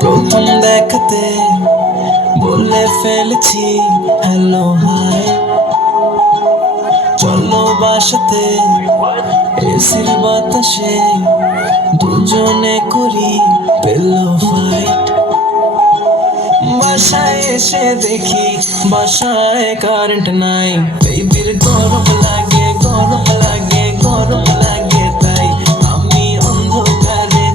প্রথম দেখাতে বলে ফেলেছি হ্যালো হাই, চলো বাসাতে এসির বাতাসে দুজনে করি পেলো ফাইট। বাসায় এসে দেখি বাসায় কারেন্ট নাই, বেবির গরম লাগে গরম লাগে গরম লাগে, তাই আমি অন্ধকারে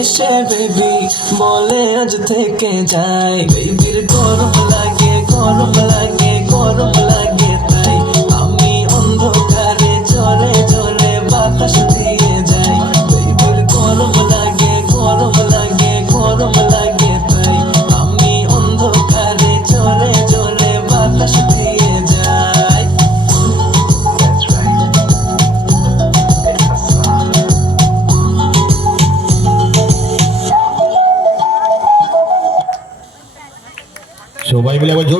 এসে বেবি বলে আজ থেকে যাই, বেবির গরম লাগে গরম লাগে গরম লাগে তাই আমি অন্ধকারে জোরে জোরে বাতাস দিয়ে যাই, বেবির গরম লাগে গরম লাগে গরম লাগে তাই আমি অন্ধকারে জোরে জোরে বাতাস দিয়ে যাই। সবাই মিলে আবার জোর করে